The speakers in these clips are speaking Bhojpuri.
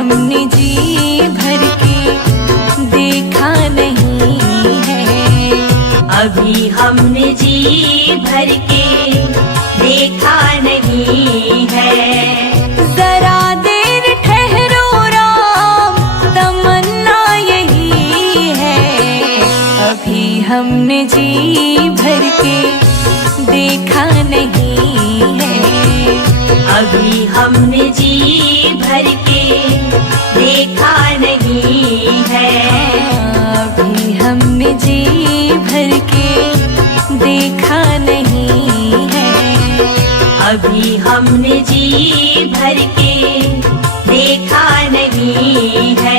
हमने जी भर के देखा नहीं है। अभी हमने जी भर के देखा नहीं है। जरा देर ठहरो राम, तमन्ना यही है। अभी हमने जी भर के देखा नहीं है। अभी हमने जी भर के देखा नहीं है। अभी हमने जी भर के देखा नहीं है। अभी हमने जी भर के देखा नहीं है।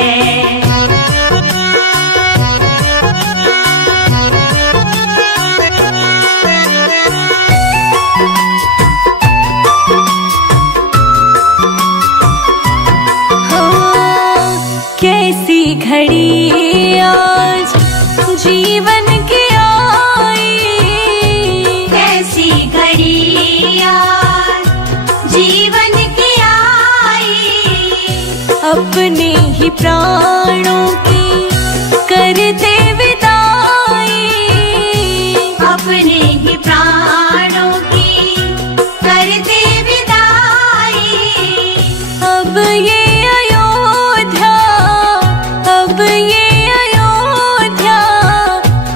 कैसी घड़ी आज जीवन की आई, कैसी घड़ी आज जीवन की आई। अपने ही प्राणों की करते विदाई, अपने ही प्राणों की करते विदाई। अब ये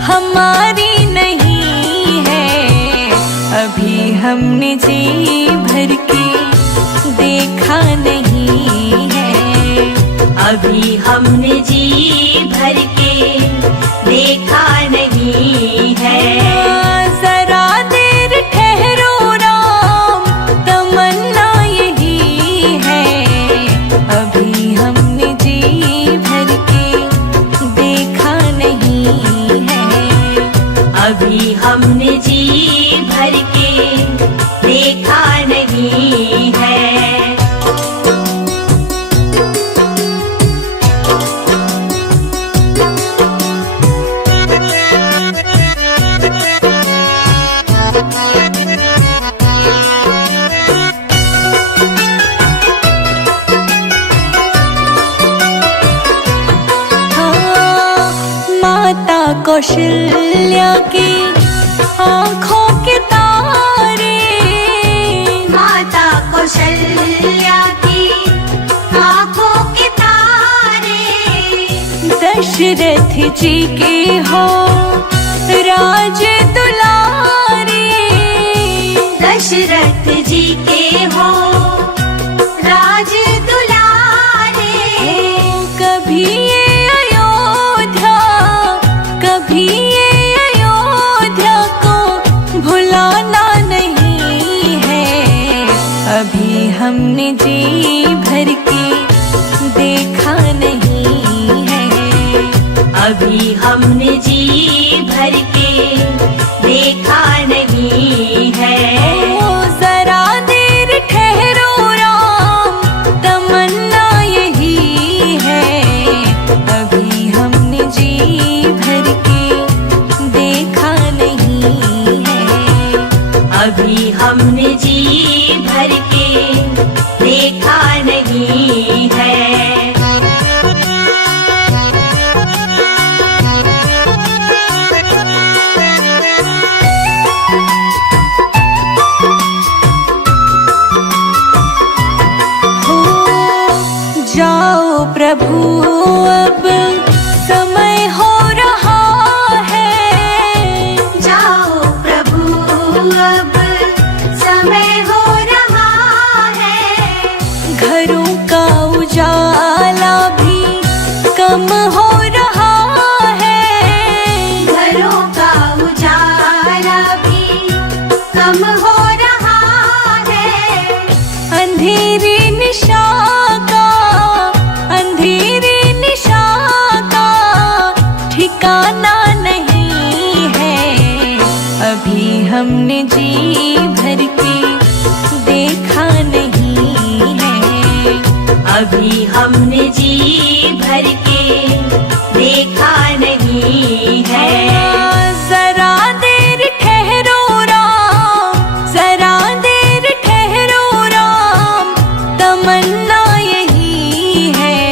हमारी नहीं है। अभी हमने जी भर के देखा नहीं है। अभी हमने जी भर के देखा नहीं है। जरा देर ठहरो राम, तमन्ना यही है। अभी हमने जी भर के देखा नहीं है। अभी हमने जी भर के देखा नहीं है। माता कौशल्या की आँखों के तारे, माता कौशल्या की आँखों के तारे। दशरथ जी के हो राज दुलारे, दशरथ जी के हो राज दुलारे। कभी ये अयोध्या, कभी ये अयोध्या को भुलाना नहीं है। अभी हमने जी भर के देखा नहीं है। अभी हमने जी भर के देखा नहीं है। जरा देर ठहरो राम, तमन्ना यही है। अभी हमने जी भर के देखा नहीं है। अभी हमने जी भर के देखा नहीं है। जाओ प्रभु अब समय हो रहा है। जाओ प्रभु अब समय हो रहा है। घरों का उजाला भी कम हो रहा है। घरों का उजाला भी कम हो रहा है। अंधेरी निशा का, अंधेरी निशा का ठिकाना नहीं है। अभी हमने जी भर के देखा नहीं है। अभी हमने जी भर के देखा नहीं है। जरा देर ठहरो राम, जरा देर ठहरो राम, तमन्ना यही है।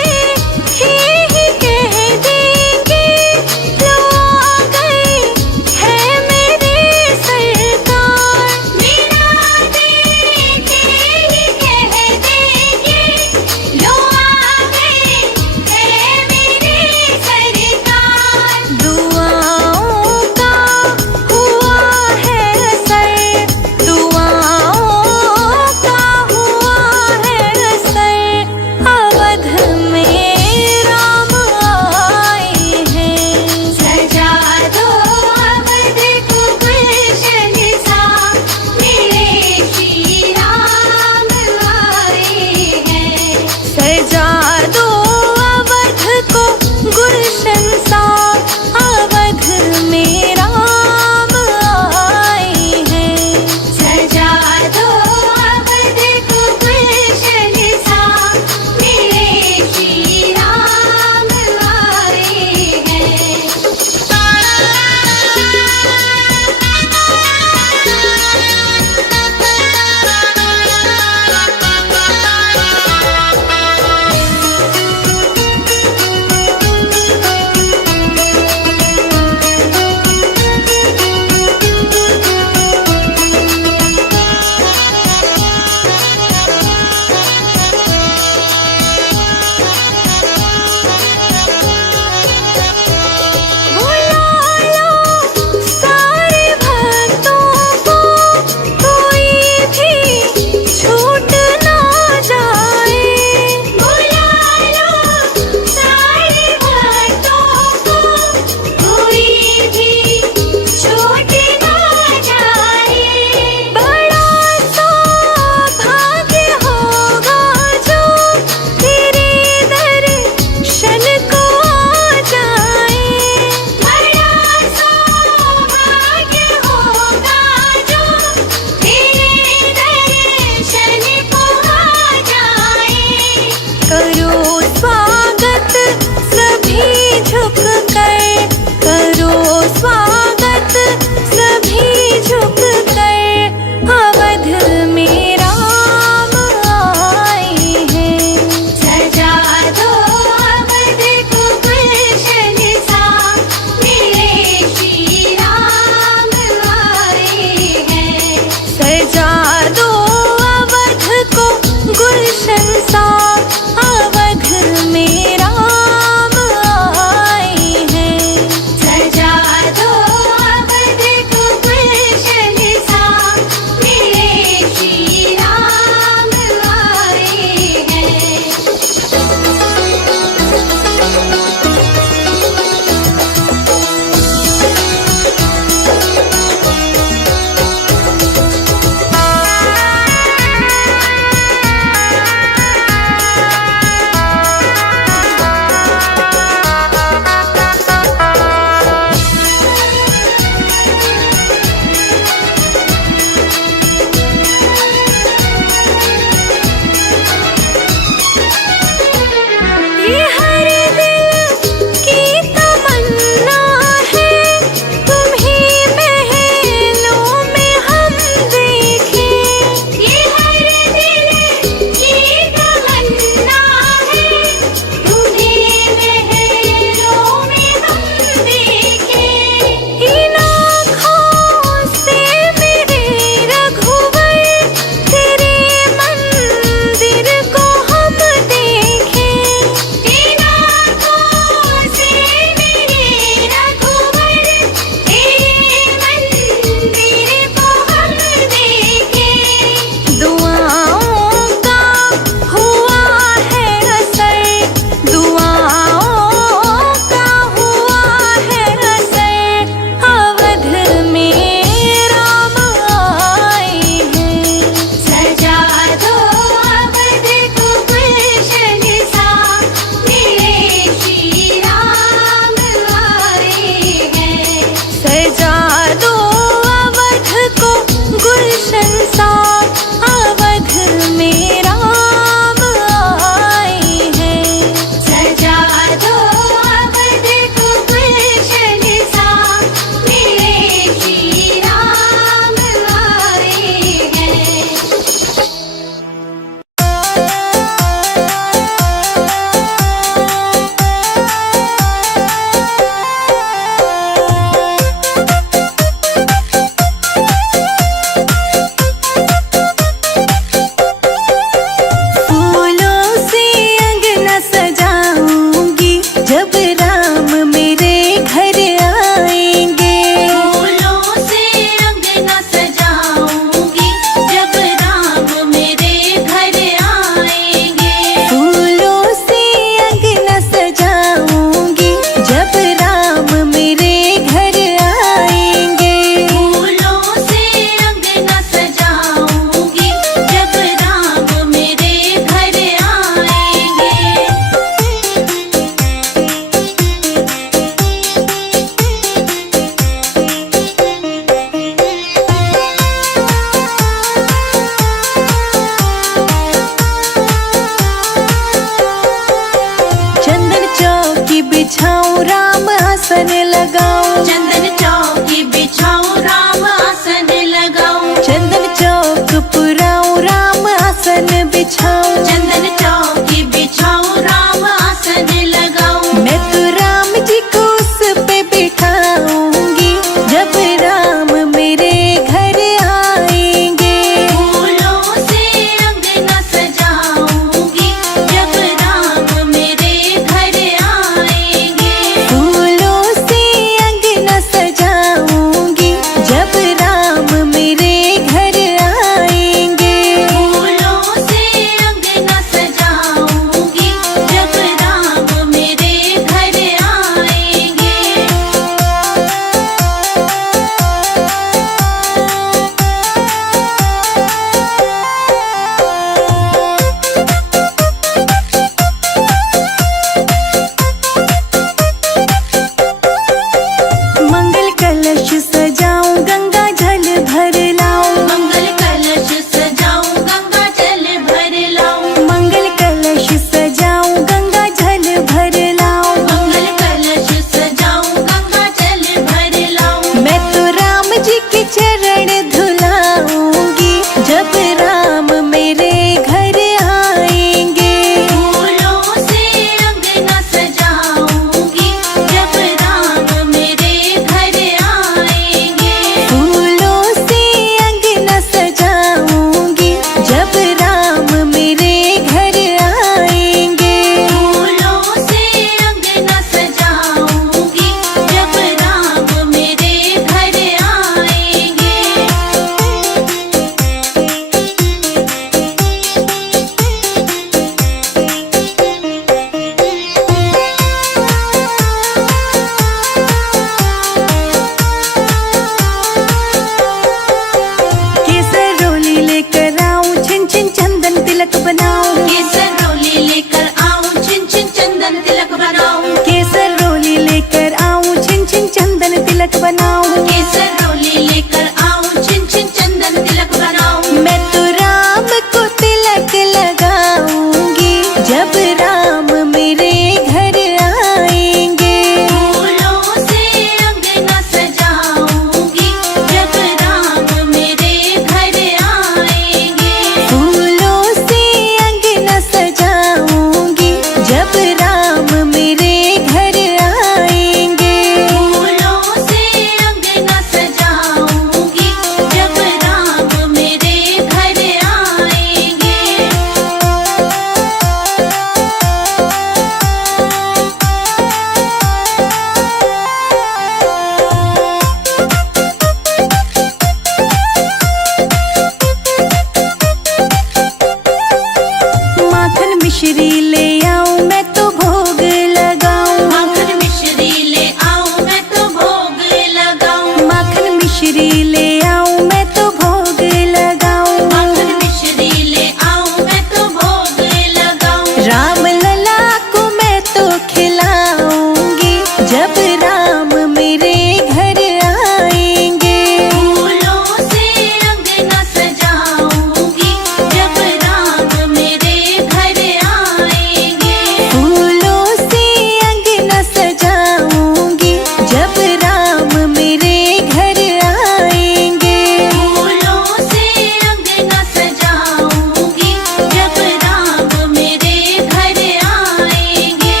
मिश्री ले आऊं मैं तो भोग लगाऊं। माखन मिश्री ले आऊं मैं तो भोग लगाऊं। माखन मिश्री ले आऊं मैं तो भोग लगाऊं। माखन मिश्री ले आऊं मैं तो भोग लगाऊं। राम लला को मैं तो खिलाऊंगी जब राम मेरे घर आएंगे। फूलों से अंगना सजाऊंगी जब राम मेरे घर आएंगे। फूलों से अंगना सजाऊंगी जब राम मेरे घर आएंगे। फूलों से अंगना सजाऊंगी जब राम मेरे घर आएंगे।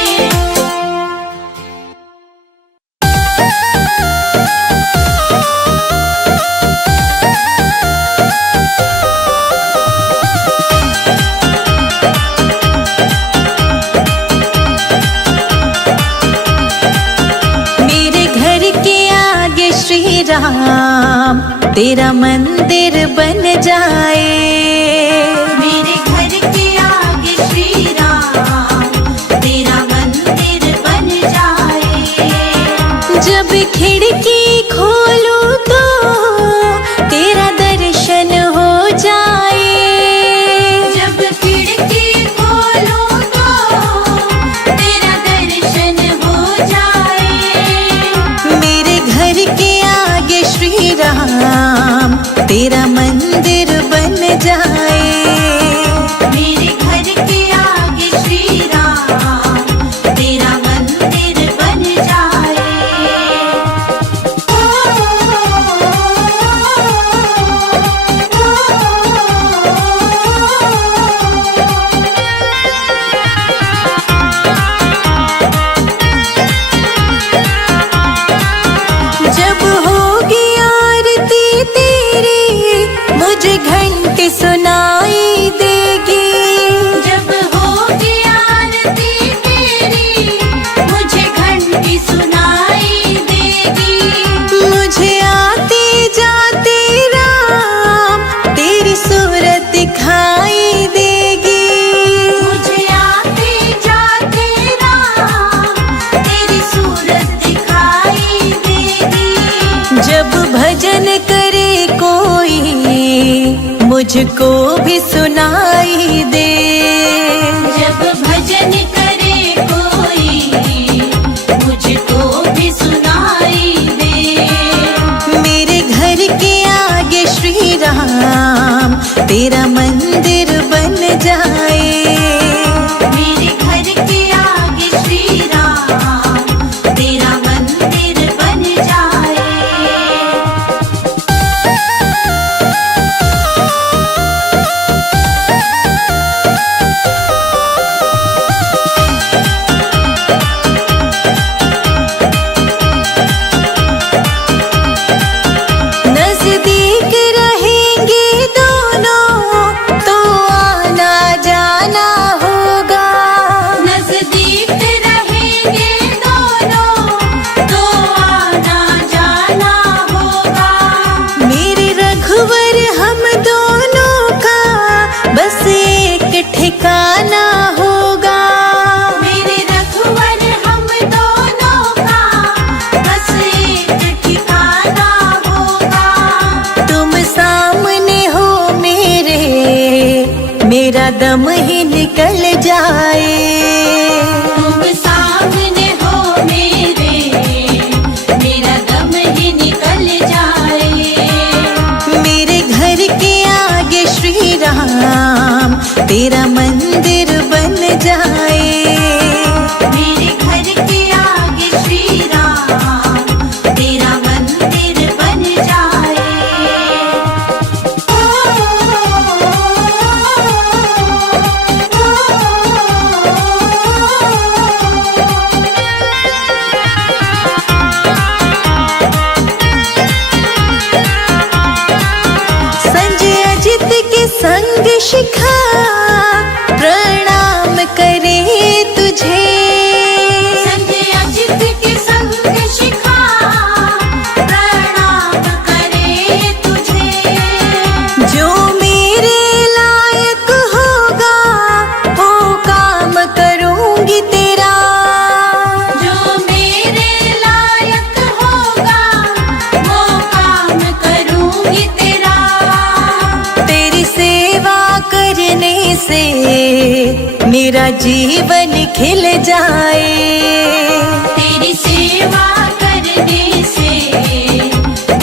मेरे घर के आगे श्री राम तेरा मंदिर बन जाए। मेरे घर के आगे श्री राम तेरा मंदिर बन जाए। जब खिड़की खोलूं तो तेरा दर्शन हो जाए। जब खिड़की खोलूं तो तेरा दर्शन हो जाए। मेरे घर के आगे श्री राम तेरा मंदिर बन जाए। मेरे घर के आगे श्री राम तेरा मंदिर बन जाए। जब होगी आरती तेरी मुझे घंटी सुनाई देगी। जब होगी आरती तेरी मुझे घंटी सुनाई देगी। मुझे आते जाते राम तेरी सूरत दिखाई देगी। मुझे आते जाते राम तेरी सूरत दिखाई देगी। जब भजन करे कोई मुझको भी सुनाई दे। जब भजन करे कोई मुझको भी सुनाई दे। मेरे घर के आगे श्री राम तेरा मंदिर बन जाए। मेरे घर के आगे श्री राम तेरा मंदिर बन जाए। नजदीक रहेंगे दोनों तो आना जाना होगा। नजदीक रहेंगे दोनों तो आना जाना होगा। मेरे रघुवर हम दोनों का बस एक ठिकाना होगा। मेरे रघुवर हम दोनों का बस एक ठिकाना होगा। तुम सामने हो मेरा दम ही निकल जाए। तुम सामने हो मेरा दम ही निकल जाए। मेरे घर के आगे श्री राम तेरा मंदिर बन जाए। मेरे घर के आगे श्री राम तेरा मंदिर बन जाए। संजय अजित के संग शिखा प्रणाम करे तुझे। संजय अजित के संग शिखा प्रणाम करे तुझे। जो मेरे लायक होगा करने से मेरा जीवन खिल जाए। तेरी सेवा करने से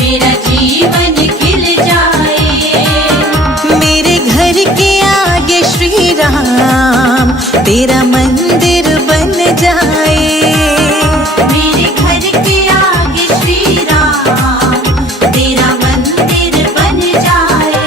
मेरा जीवन खिल जाए। मेरे घर के आगे श्री राम तेरा मंदिर बन जाए। मेरे घर के आगे श्री राम तेरा मंदिर बन जाए।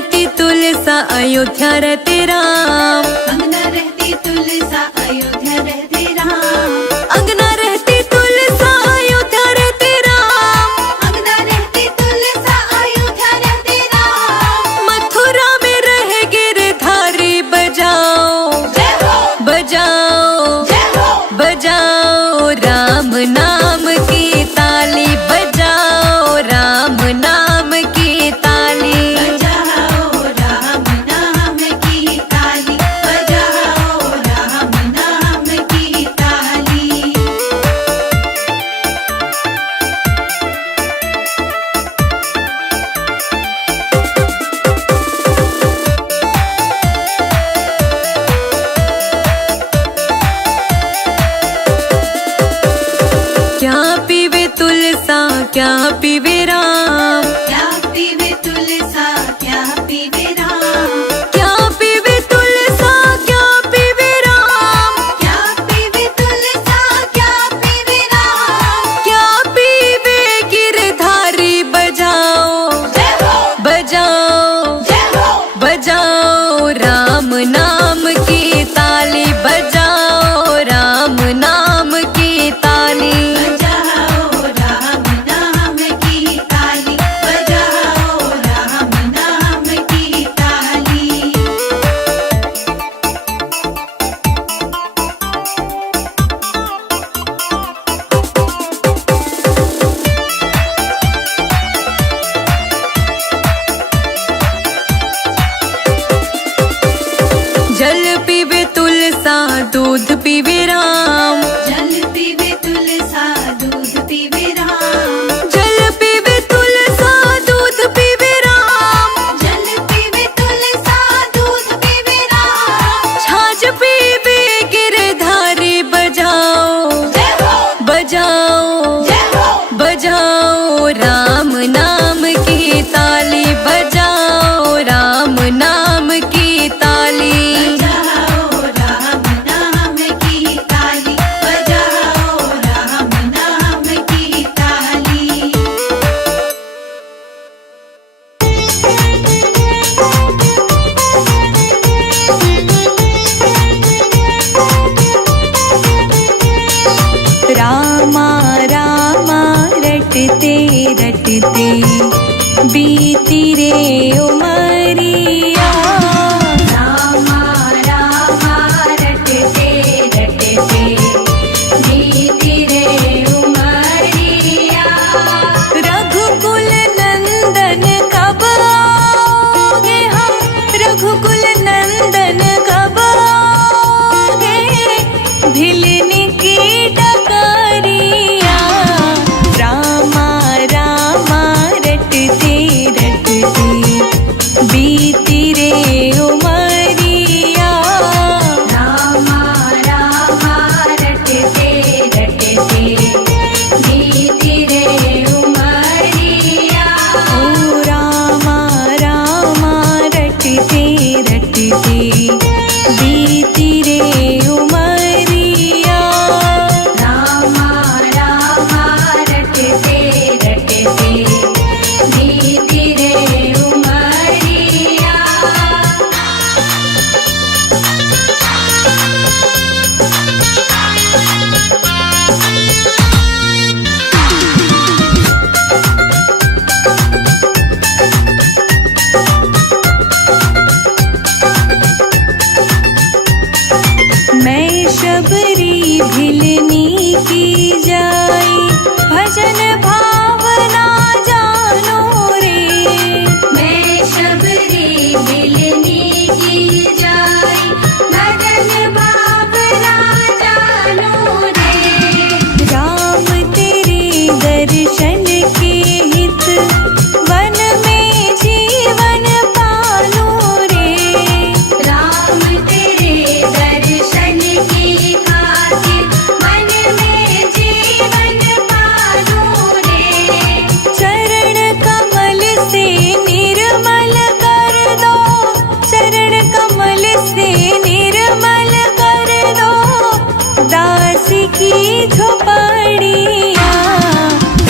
रहती तुलसा अयोध्या रहते राम। अंगना रहती तुलसा अयोध्या रहते राम। अंगना रहती तुलसा अयोध्या रहते राम। अंगना रहती तुलसा अयोध्या रहते राम। मथुरा में रहे गिरधारी बजाओ जय हो बजाओ जय हो बजाओ राम नाम की ताली बजाओ राम नाम की ताली। बजाओ राम नाम की ताली। बजाओ राम नाम की ताली। क्या पीवे तुलसा क्या पीवे राम। क्या पीवे तुलसा क्या पीवे राम। क्या पीवे तुलसा क्या पीवे राम। क्या पीवे तुलसा क्या पीवे राम। क्या पीवे गिरधारी बजाओ जय हो बजाओ जय हो बजाओ राम नाम की ताली बजाओ राम नाम की ताली। बजाओ राम नाम की ताली। बजाओ राम नाम की ताली। जल पीवे तुलसा दूध पीवे राम। जल पीवे तुलसा दूध पीवे राम। जल पीवे तुलसा दूध पीवे राम। जल पीवे तुलसा दूध पीवे राम। छाछ पीवे गिरधारी बजाओ जय हो बजाओ जय हो बजाओ राम नाम की ताली बजाओ राम नाम की ताली। बजाओ राम नाम की ताली। बजाओ राम नाम की ताली। रामा रामा रटते रटते बीती रे उमरिया। रामा रामा रटते रटते बीती रे उमरिया। रघुकुल नंदन कब आओगे हम रघुकुल नंदन कब आओगे भिलनी की डगरिया। रामा रामा रटते रटते बीती रे उमरिया। रामा रामा रटते रटते बीती रे उमरिया। ओ रामा रामा रटते रटते बीती रे उमरिया। रामा रामा रटते रटते बीती रे उमरिया। मैं शबरी भिलनी की जाई भजन भावना जानो रे। मैं शबरी बिलनी की जाई भजन भावना जानो रे। राम तेरे दर्शन के हित वन में जीवन पालो रे। राम तेरे दर्शन की खातिर मन में जीवन पालो रे। चरण कमल से निर्मल कर दो चरण कमल से निर्मल कर दो दास की झोपड़िया।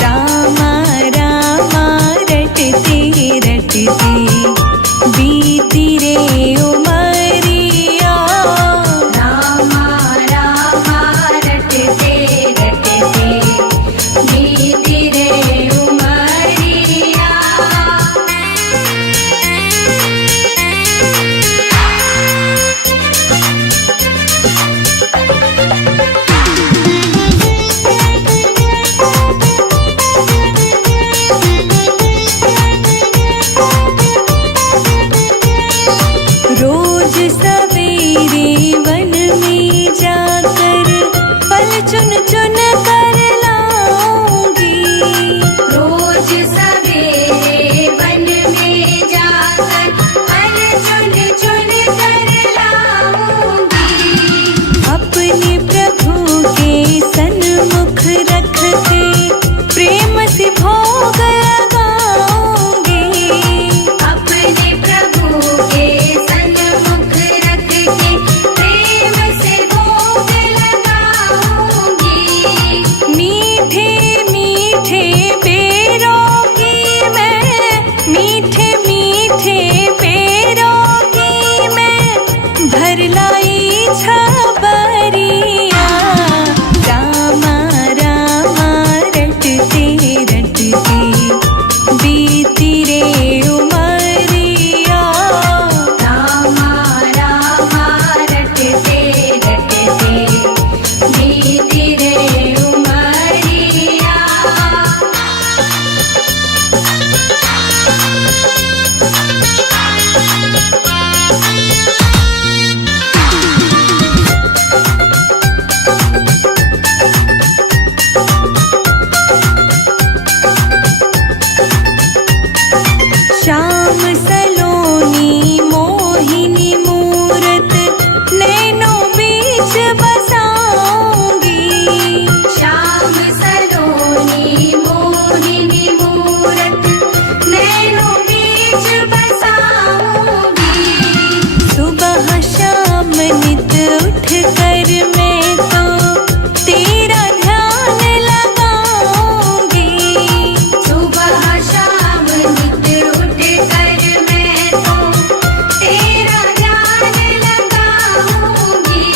रामा रामा रटते रटते मीठे मीठे पेड़ों की मैं भर लाई छबरिया। रामा रामा रटते रटते बीती रे उमरिया। रामा रामा रटते रटते बीती रे उमरिया। श्याम सलोनी मोहिनी मूरत नैनों बीच बसाऊंगी। श्याम सलोनी मोहिनी मूरत नैनों बीच बसाऊंगी। सुबह शाम नित उठ कर मैं तो तेरा ध्यान लगाऊंगी। सुबह शाम नित उठ कर मैं तो तेरा ध्यान लगाऊंगी।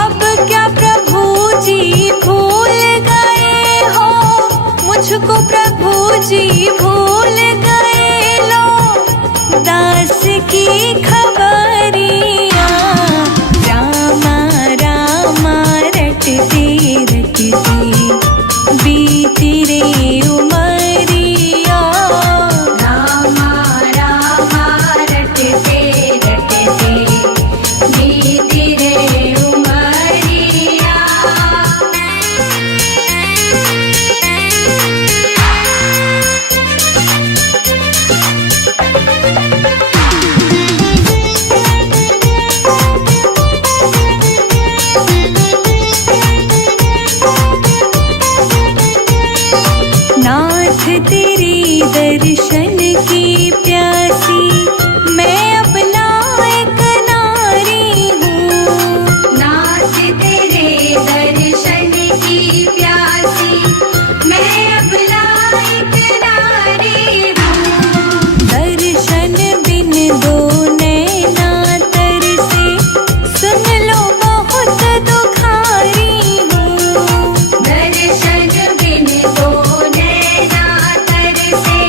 अब क्या प्रभु जी भूल गए हो मुझको, प्रभु जी भूल गए लो दास की खबरिया। रामा रामा रटते रटते बीती रे उमरिया। रामा रामा रटते रटते बीती रे उमरिया। नाथ तेरी दर्शन की प्यासी मैं अपना एक नारी हूँ। नाथ तेरे दर्शन की प्यासी मैं अपना एक नारी हूँ। दर्शन बिन दो नैना तरसे सुन लो बहुत दुखारी हूँ। दर्शन बिन दो नैना तरसे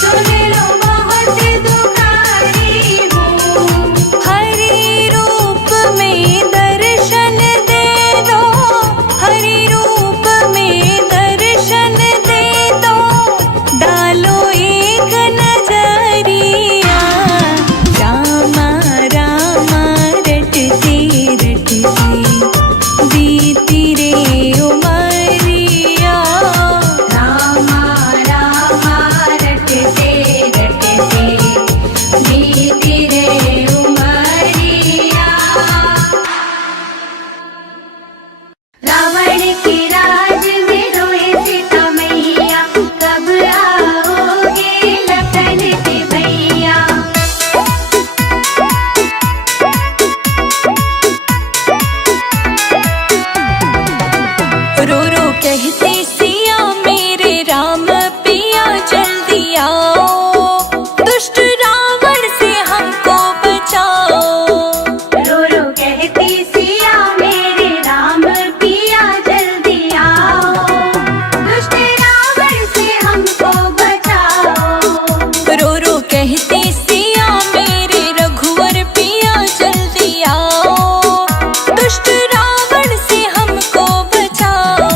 सुन लो बहुत दुखारी हूँ। हरि रूप में दर्शन दे दो, हरि रूप में दर्शन दे दो, डालो एक नजरिया। रामा रामा रटते रटते बीती रे उमरिया। रामा रामा रटते रटते बीती रे उमरिया। रावण के राज में रोए सीता मैया, कब आओगे लखन के भैया। रो रो कहते सिया मेरे राम पिया जल्दी आओ, दुष्ट रावण से हमको बचाओ। रो रो कहती सिया मेरे राम पिया जल्दी आओ, दुष्ट रावण से हमको बचाओ। रो रो कहते सिया मेरे रघुवर पिया जल्दी आओ, दुष्ट रावण से हमको बचाओ।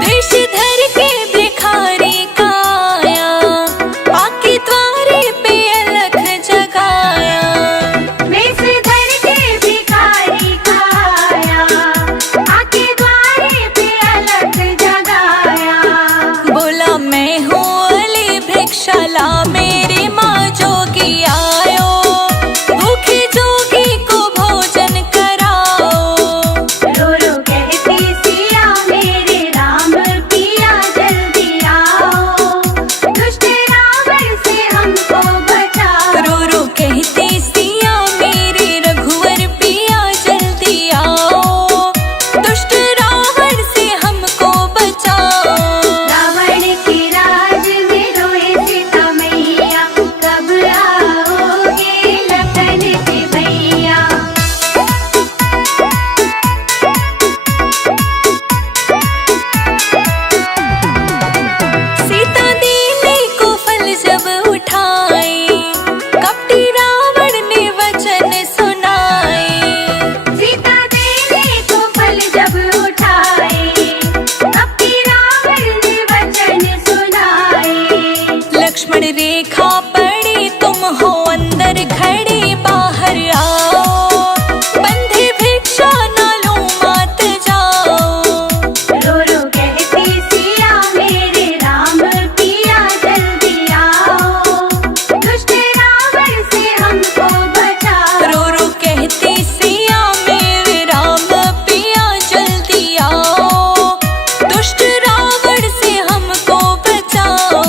देशधर के भिखारी का आया, आके द्वारे पे अलख जगाया। देशधर के भिखारी का आया, आके द्वारे पे अलख जगाया। बोला मैं हूँ अली भिक्षाला, मेरी माँ जोगी आयो, भूखे जोगी को भोजन कराओ। रो रो कहती सिया मेरे राम पिया जल्दी आओ, लक्ष्मण रेखा पड़ी, तुम हो अंदर खड़े बाहर आओ, बंधे भिक्षा न लो मात जाओ। रो रो कहती सिया मेरे राम पिया जल्दी आओ, दुष्ट रावण से हमको बचाओ। रो रो कहती सिया मेरे राम पिया जल्दी आओ, दुष्ट रावण से हमको बचाओ।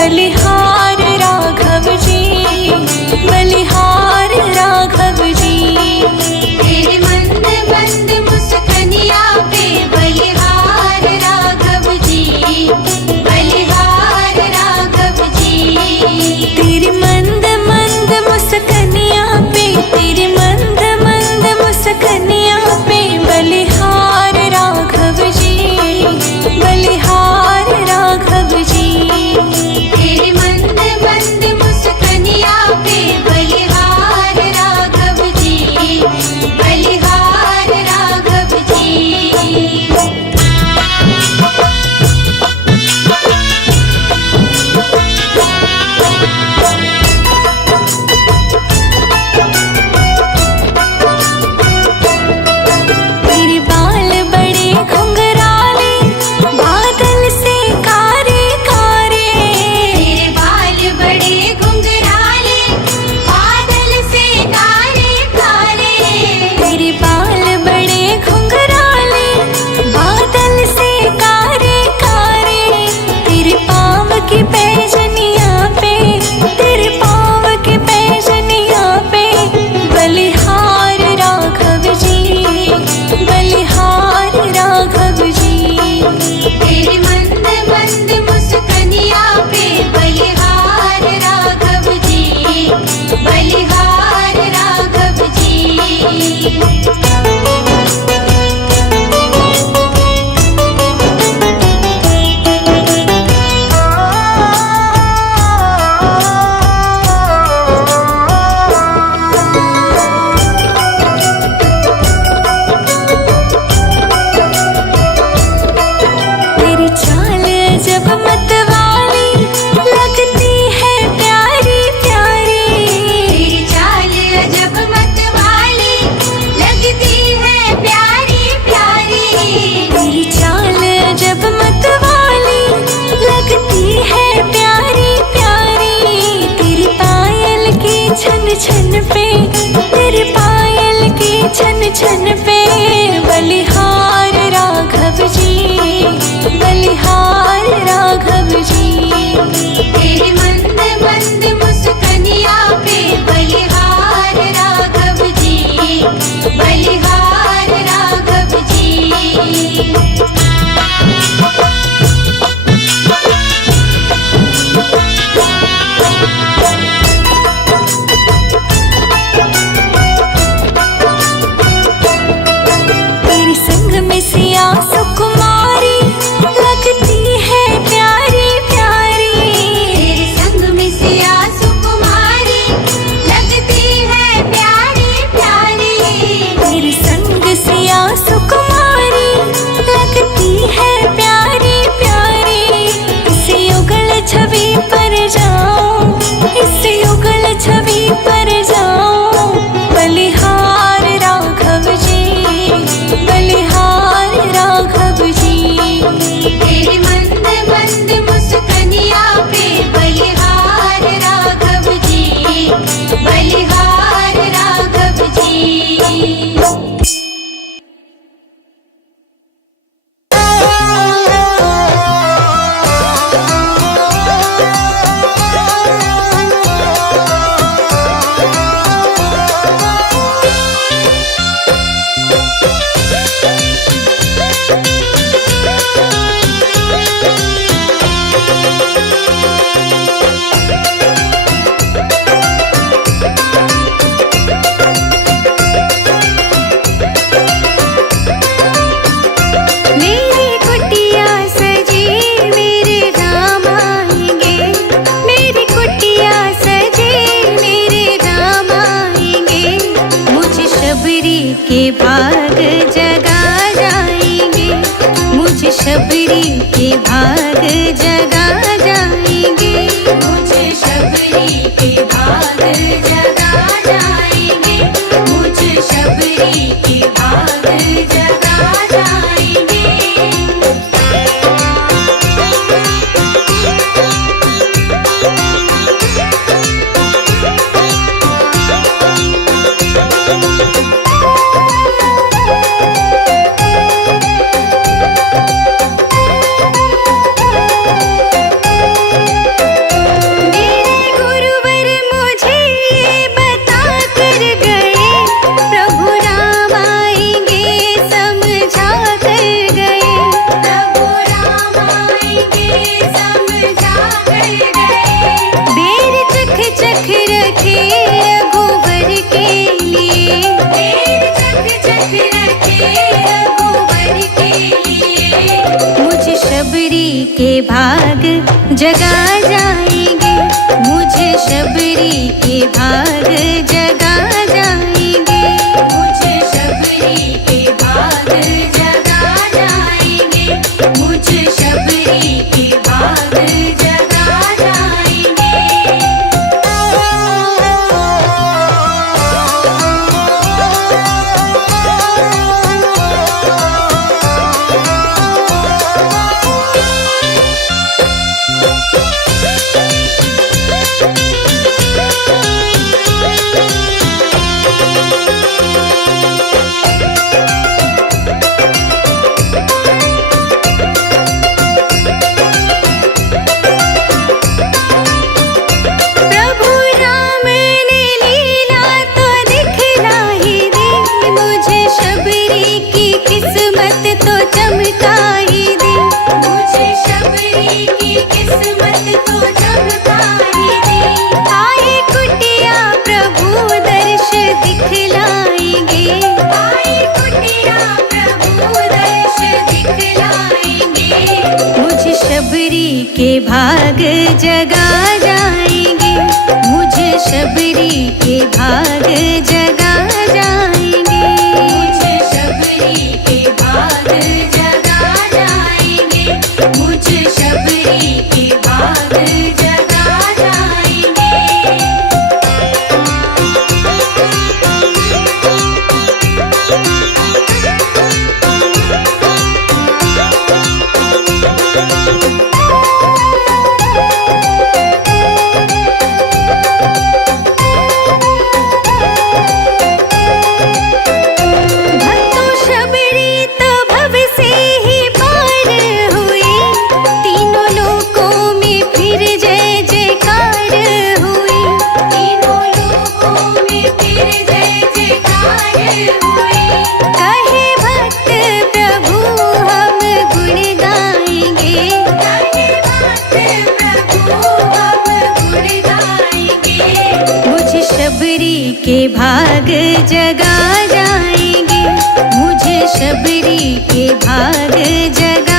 बलिहार राघव जी, बलिहार राघव जी। तेरे मंद मंद मुस्कनिया पे बलिहार राघव जी, बलिहार राघव जी। तेरी मंद मंद मुस्कनिया पे, तेरी मंद मंद मुस्कनिया पे बलिहार राघव जी, बलिहार राघव जी। तेरे मंद मंद मुस्कनिया पे बलिहार राघव जी, बलिहार राघव जी। तेरे बाल बड़े घुंघराले, बादल से कारे कारे। तेरे बाल बड़े घुंघराले, बादल से काले काले। तेरे बाल बड़े घुंघराले, बादल से कारे कारे। तेरे पाँव की पैजनिया पे, तेरे पाँव की पैजनिया पे बलिहार राघव जी, बलिहार राघव जी। तेरे मंद मंद मुस्कनिया पे बलिहार राघव जी, बलिहार राघव जी। तेरी चाल जब मतवाली लगती है प्यारी प्यारी। तेरी चाल अजब मतवाली लगती है प्यारी प्यारी। तेरी चाल जब मतवाली लगती है प्यारी प्यारी। तेरी पायल की छन छन पे, तेरी पायल की छन छन पे बलिहार राघव जी, बलिहार राघव जी। तेरे मंद मंद मुस्कनिया पे बलिहार राघव जी, बलिहार राघव जी। तेरे संग में सिया सुकुमारी लगती है प्यारी प्यारी। तेरे संग में सिया सुकुमारी लगती है प्यारी प्यारी। तेरे संग सिया सुकुमारी लगती है प्यारी प्यारी। इस युगल छवि पर जाऊं, इस युगल छवि पर जाऊं बलिहार राघव जी, बलिहार राघव जी। तेरे मंद मंद मुस्कनिया पे बलिहार राघव जी, बलिहार राघव जी। के भाग जगा जाएंगे, मुझे शबरी के भाग जगा जाएंगे, मुझे शबरी के भाग जगा जाएंगे, मुझे शबरी के भाग जगा जाएंगे। भाग जगा जाएंगे, मुझे शबरी के भाग जगा जाएंगे, मुझे शबरी के भाग जगा जाएंगे, मुझे शबरी के भाग जगा जाएंगे। प्रभु राम ने लीला तो दिखलाई दी, मुझे शबरी की किस्मत तो चमका ही दी, मुझे शबरी की किस्मत तो चमका ही दी। आए कुटिया प्रभु दर्श दिखलाएंगे, आए कुटिया प्रभु दर्श दिखलाएंगे, मुझे शबरी के भाग जगा जाएंगे, मुझे शबरी के भाग जगा जाएंगे, मुझे शबरी के भाग जगा जाएंगे, मुझे शबरी के भाग जगा जाएंगे। भक्तों शबरी तो भव से ही पार हुई, तीनों लोकों में फिर जय जयकार हुई, तीनों लोकों में फिर जय जयकार हुई। कहे भक्त प्रभु हम गुण गाएंगे, कहे भक्त प्रभु हम गुण गाएंगे, मुझे शबरी के भाग जगा जाएंगे, मुझे शबरी के भाग जगा